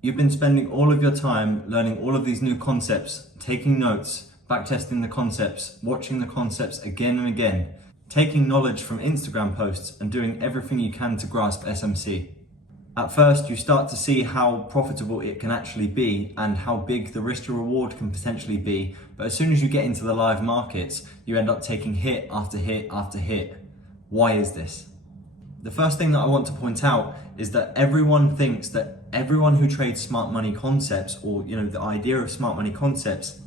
You've been spending all of your time learning all of these new concepts, taking notes, backtesting the concepts, watching the concepts again and again, taking knowledge from Instagram posts and doing everything you can to grasp SMC. At first, you start to see how profitable it can actually be and how big the risk to reward can potentially be. But as soon as you get into the live markets, you end up taking hit after hit after hit. Why is this? The first thing that I want to point out is that everyone thinks that everyone who trades smart money concepts, or the idea of smart money concepts,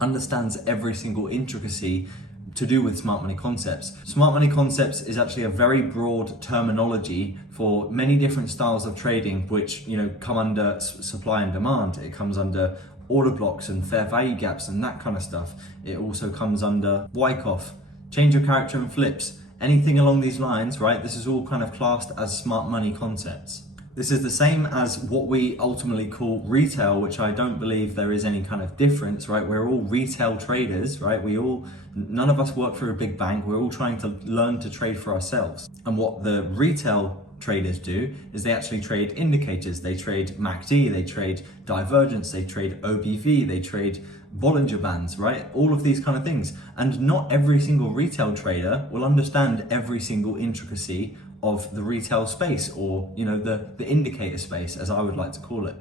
understands every single intricacy to do with smart money concepts. Smart money concepts is actually a very broad terminology for many different styles of trading, which come under supply and demand. It comes under order blocks and fair value gaps and that kind of stuff. It also comes under Wyckoff, change of character and flips. Anything along these lines, right? This is all kind of classed as smart money concepts. This is the same as what we ultimately call retail, which I don't believe there is any kind of difference, right? We're all retail traders, right? None of us work for a big bank. We're all trying to learn to trade for ourselves. And what the retail traders do is they actually trade indicators. They trade MACD, they trade divergence, they trade OBV, they trade Bollinger Bands, right? All of these kind of things. And not every single retail trader will understand every single intricacy of the retail space, or the indicator space, as I would like to call it.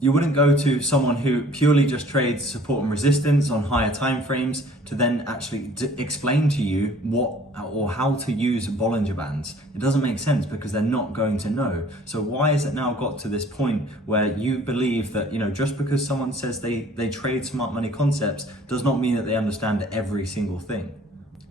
You wouldn't go to someone who purely just trades support and resistance on higher time frames to then actually explain to you what or how to use Bollinger Bands. It doesn't make sense because they're not going to know. So why has it now got to this point where you believe that just because someone says they trade smart money concepts does not mean that they understand every single thing?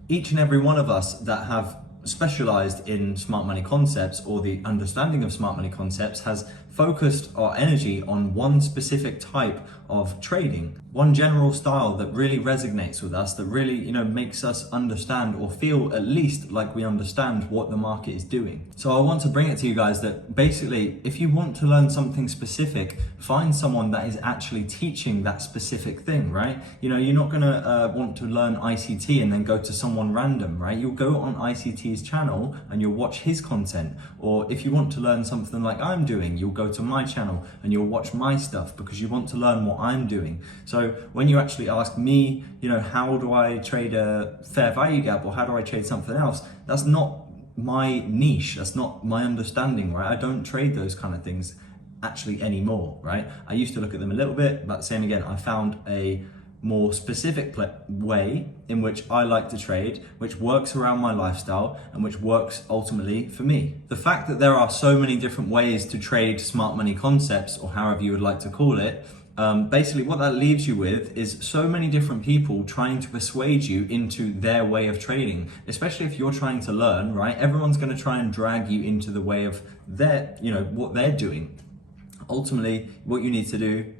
Each and every one of us that have specialized in smart money concepts or the understanding of smart money concepts has focused our energy on one specific type of trading, one general style that really resonates with us, that really makes us understand or feel at least like we understand what the market is doing. So I want to bring it to you guys that basically, if you want to learn something specific, find someone that is actually teaching that specific thing, right? You're not gonna want to learn ICT and then go to someone random, right? You'll go on ICT's channel and you'll watch his content. Or if you want to learn something like I'm doing, you'll go to my channel and you'll watch my stuff because you want to learn what I'm doing. So when you actually ask me, how do I trade a fair value gap or how do I trade something else, that's not my niche, that's not my understanding, right? I don't trade those kind of things actually anymore, right? I used to look at them a little bit, but same again, I found a more specific way in which I like to trade, which works around my lifestyle and which works ultimately for me. The fact that there are so many different ways to trade smart money concepts, or however you would like to call it, basically what that leaves you with is so many different people trying to persuade you into their way of trading, especially if you're trying to learn, right? Everyone's going to try and drag you into the way of their, what they're doing. Ultimately, what you need to do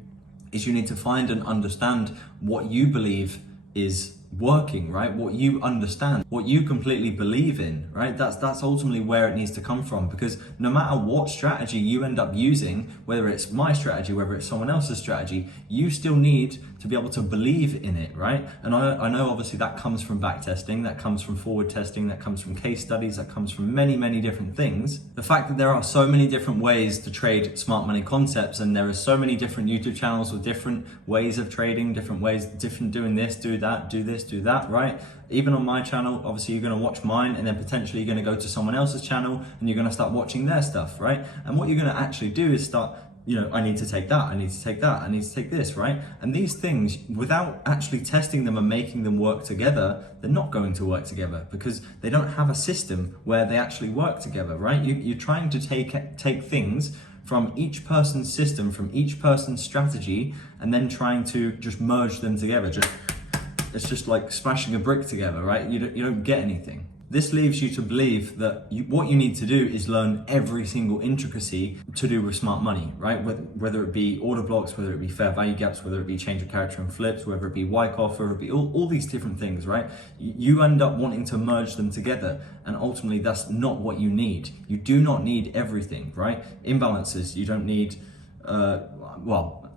is you need to find and understand what you believe is working, right? What you understand, what you completely believe in, right? That's ultimately where it needs to come from, because no matter what strategy you end up using, whether it's my strategy, whether it's someone else's strategy, you still need to be able to believe in it, right? And I know obviously that comes from back testing, that comes from forward testing, that comes from case studies, that comes from many, many different things. The fact that there are so many different ways to trade smart money concepts, and there are so many different YouTube channels with different ways of trading, different ways, different doing this, do that, do this, do that, right? Even on my channel, obviously you're going to watch mine and then potentially you're going to go to someone else's channel and you're going to start watching their stuff, right? And what you're going to actually do is start, I need to take that, I need to take that, I need to take this, right? And these things, without actually testing them and making them work together, they're not going to work together because they don't have a system where they actually work together, right? You're trying to take things from each person's system, from each person's strategy, and then trying to just merge them together. It's just like smashing a brick together, right? You don't get anything. This leaves you to believe that what you need to do is learn every single intricacy to do with smart money, right? Whether it be order blocks, whether it be fair value gaps, whether it be change of character and flips, whether it be Wyckoff, whether it be all these different things, right? You end up wanting to merge them together, and ultimately that's not what you need. You do not need everything, right? Imbalances, you don't need,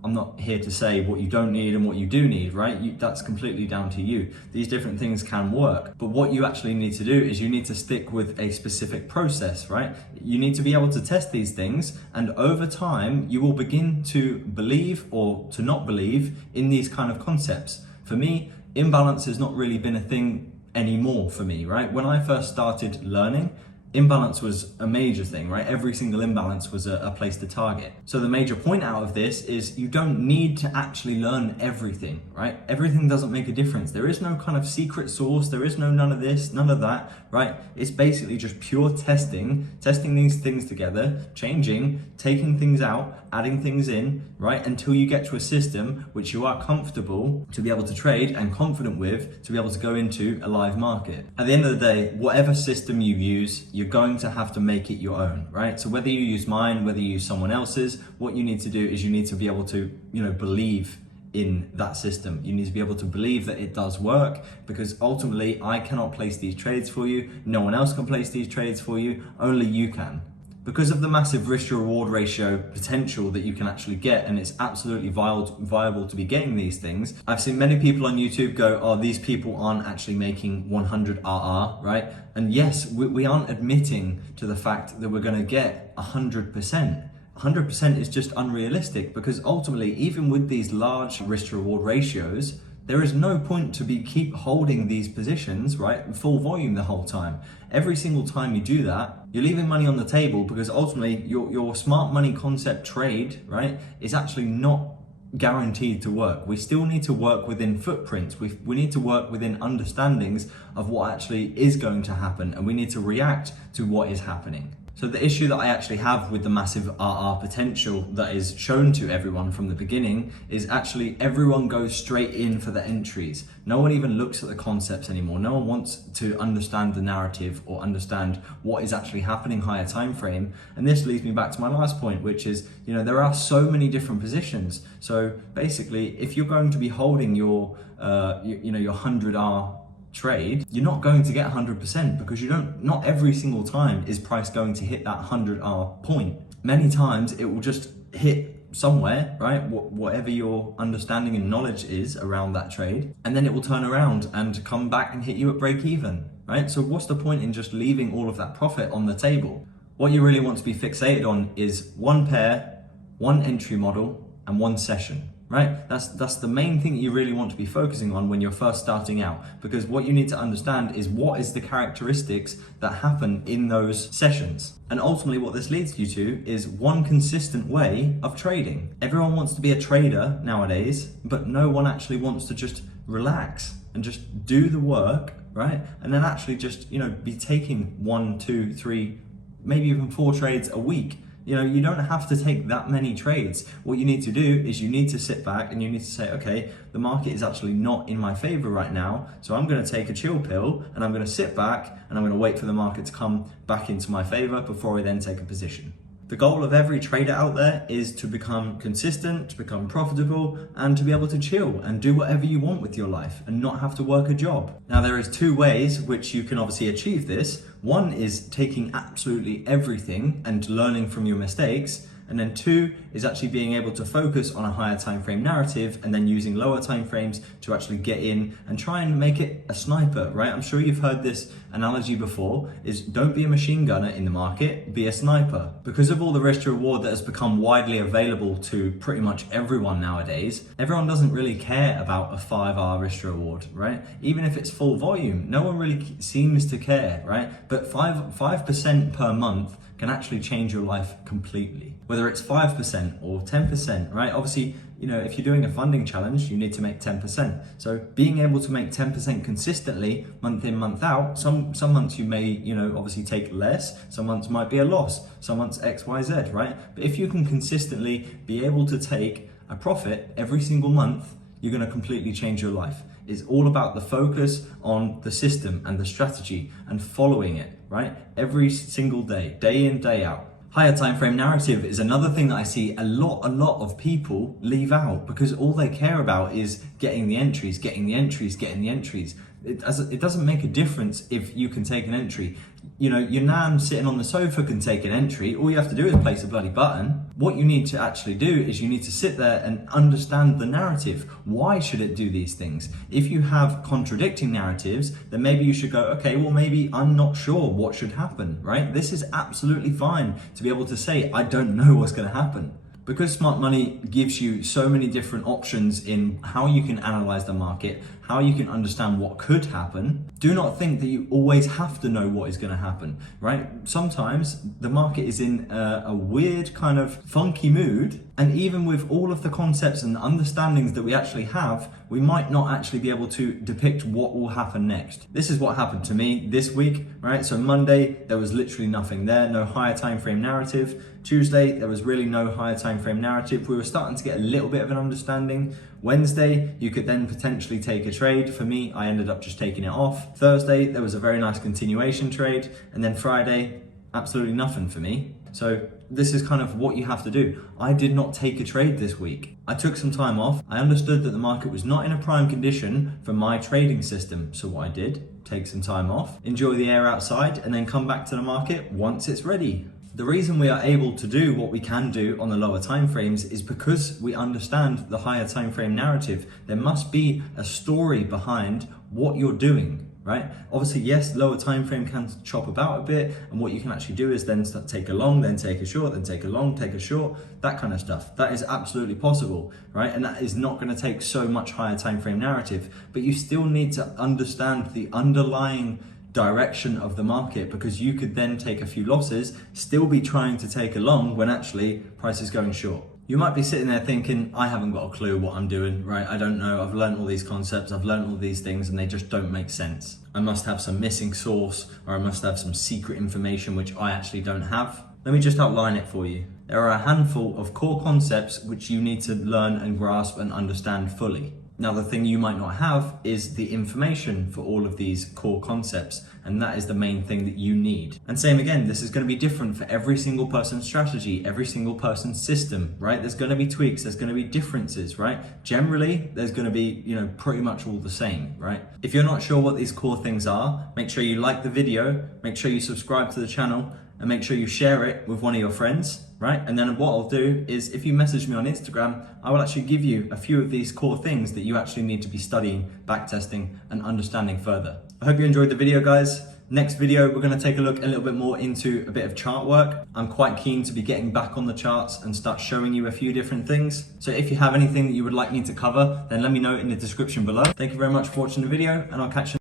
I'm not here to say what you don't need and what you do need, right? That's completely down to you. These different things can work, but what you actually need to do is you need to stick with a specific process, right? You need to be able to test these things, and over time, you will begin to believe or to not believe in these kind of concepts. For me, imbalance has not really been a thing anymore for me, right? When I first started learning, imbalance was a major thing, right? Every single imbalance was a place to target. So the major point out of this is you don't need to actually learn everything, right? Everything doesn't make a difference. There is no kind of secret sauce. There is no none of this, none of that, right? It's basically just pure testing these things together, changing, taking things out, adding things in, right? Until you get to a system which you are comfortable to be able to trade and confident with to be able to go into a live market. At the end of the day, whatever system you use, you're going to have to make it your own, right? So whether you use mine, whether you use someone else's, what you need to do is you need to be able to, believe in that system. You need to be able to believe that it does work, because ultimately I cannot place these trades for you. No one else can place these trades for you. Only you can. Because of the massive risk to reward ratio potential that you can actually get, and it's absolutely viable to be getting these things. I've seen many people on YouTube go, oh, these people aren't actually making 100 RR, right? And yes, we aren't admitting to the fact that we're gonna get 100%. 100% is just unrealistic, because ultimately, even with these large risk to reward ratios, there is no point to keep holding these positions, right, full volume the whole time. Every single time you do that, you're leaving money on the table, because ultimately your smart money concept trade, right, is actually not guaranteed to work. We still need to work within footprints. We need to work within understandings of what actually is going to happen, and we need to react to what is happening. So the issue that I actually have with the massive RR potential that is shown to everyone from the beginning is actually everyone goes straight in for the entries. No one even looks at the concepts anymore. No one wants to understand the narrative or understand what is actually happening higher time frame. And this leads me back to my last point, which is, there are so many different positions. So basically, if you're going to be holding your 100R trade, you're not going to get 100%, because not every single time is price going to hit that 100R point. Many times it will just hit somewhere, right? Whatever your understanding and knowledge is around that trade, and then it will turn around and come back and hit you at break even, right? So what's the point in just leaving all of that profit on the table? What you really want to be fixated on is one pair, one entry model, and one session. Right? That's the main thing that you really want to be focusing on when you're first starting out, because what you need to understand is what is the characteristics that happen in those sessions. And ultimately what this leads you to is one consistent way of trading. Everyone wants to be a trader nowadays, but no one actually wants to just relax and just do the work, right? And then actually just, be taking 1, 2, 3, maybe even 4 trades a week. You don't have to take that many trades. What you need to do is you need to sit back and you need to say, okay, the market is actually not in my favor right now, so I'm going to take a chill pill and I'm going to sit back and I'm going to wait for the market to come back into my favor before I then take a position. The goal of every trader out there is to become consistent, to become profitable, and to be able to chill and do whatever you want with your life and not have to work a job. Now, there is 2 ways which you can obviously achieve this. One is taking absolutely everything and learning from your mistakes. And then 2 is actually being able to focus on a higher time frame narrative and then using lower time frames to actually get in and try and make it a sniper, right? I'm sure you've heard this analogy before, is don't be a machine gunner in the market, be a sniper. Because of all the risk to reward that has become widely available to pretty much everyone nowadays, everyone doesn't really care about a 5R risk to reward, right? Even if it's full volume, no one really seems to care, right? But 5% per month can actually change your life completely. Whether it's 5% or 10%, right? Obviously, if you're doing a funding challenge, you need to make 10%. So being able to make 10% consistently, month in, month out, some months you may, obviously take less, some months might be a loss, some months X, Y, Z, right? But if you can consistently be able to take a profit every single month, you're gonna completely change your life. It's all about the focus on the system and the strategy and following it, right? Every single day, day in, day out. Higher time frame narrative is another thing that I see a lot of people leave out, because all they care about is getting the entries, getting the entries, getting the entries. It doesn't make a difference if you can take an entry. your nan sitting on the sofa can take an entry. All you have to do is place a bloody button. What you need to actually do is you need to sit there and understand the narrative. Why should it do these things? If you have contradicting narratives, then maybe you should go, okay, well, maybe I'm not sure what should happen, right? This is absolutely fine to be able to say, I don't know what's going to happen. Because smart money gives you so many different options in how you can analyze the market, how you can understand what could happen, do not think that you always have to know what is going to happen, right? Sometimes the market is in a weird kind of funky mood, and even with all of the concepts and understandings that we actually have, we might not actually be able to depict what will happen next. This is what happened to me this week, right? So Monday, there was literally nothing there, no higher time frame narrative. Tuesday, there was really no higher time frame narrative. We were starting to get a little bit of an understanding. Wednesday, you could then potentially take a trade. For me, I ended up just taking it off. Thursday, there was a very nice continuation trade. And then Friday, absolutely nothing for me. So this is kind of what you have to do. I did not take a trade this week. I took some time off. I understood that the market was not in a prime condition for my trading system. So what I did, take some time off, enjoy the air outside, and then come back to the market once it's ready. The reason we are able to do what we can do on the lower time frames is because we understand the higher time frame narrative. There must be a story behind what you're doing, right? Obviously, yes, lower time frame can chop about a bit, and what you can actually do is then take a long, then take a short, then take a long, take a short, that kind of stuff. That is absolutely possible, right? And that is not going to take so much higher time frame narrative, but you still need to understand the underlying direction of the market, because you could then take a few losses, still be trying to take a long when actually price is going short. You might be sitting there thinking, I haven't got a clue what I'm doing, right? I don't know. I've learned all these concepts, I've learned all these things, and they just don't make sense. I must have some missing source, or I must have some secret information which I actually don't have. Let me just outline it for you. There are a handful of core concepts which you need to learn and grasp and understand fully. Now, the thing you might not have is the information for all of these core concepts, and that is the main thing that you need. And same again, this is going to be different for every single person's strategy, every single person's system, right? There's going to be tweaks, there's going to be differences, right? Generally, there's going to be, pretty much all the same, right? If you're not sure what these core things are, make sure you like the video, make sure you subscribe to the channel, and make sure you share it with one of your friends, right? And then what I'll do is, if you message me on Instagram, I will actually give you a few of these core things that you actually need to be studying, backtesting, and understanding further. I hope you enjoyed the video, guys. Next video, we're gonna take a look a little bit more into a bit of chart work. I'm quite keen to be getting back on the charts and start showing you a few different things. So if you have anything that you would like me to cover, then let me know in the description below. Thank you very much for watching the video, and I'll catch you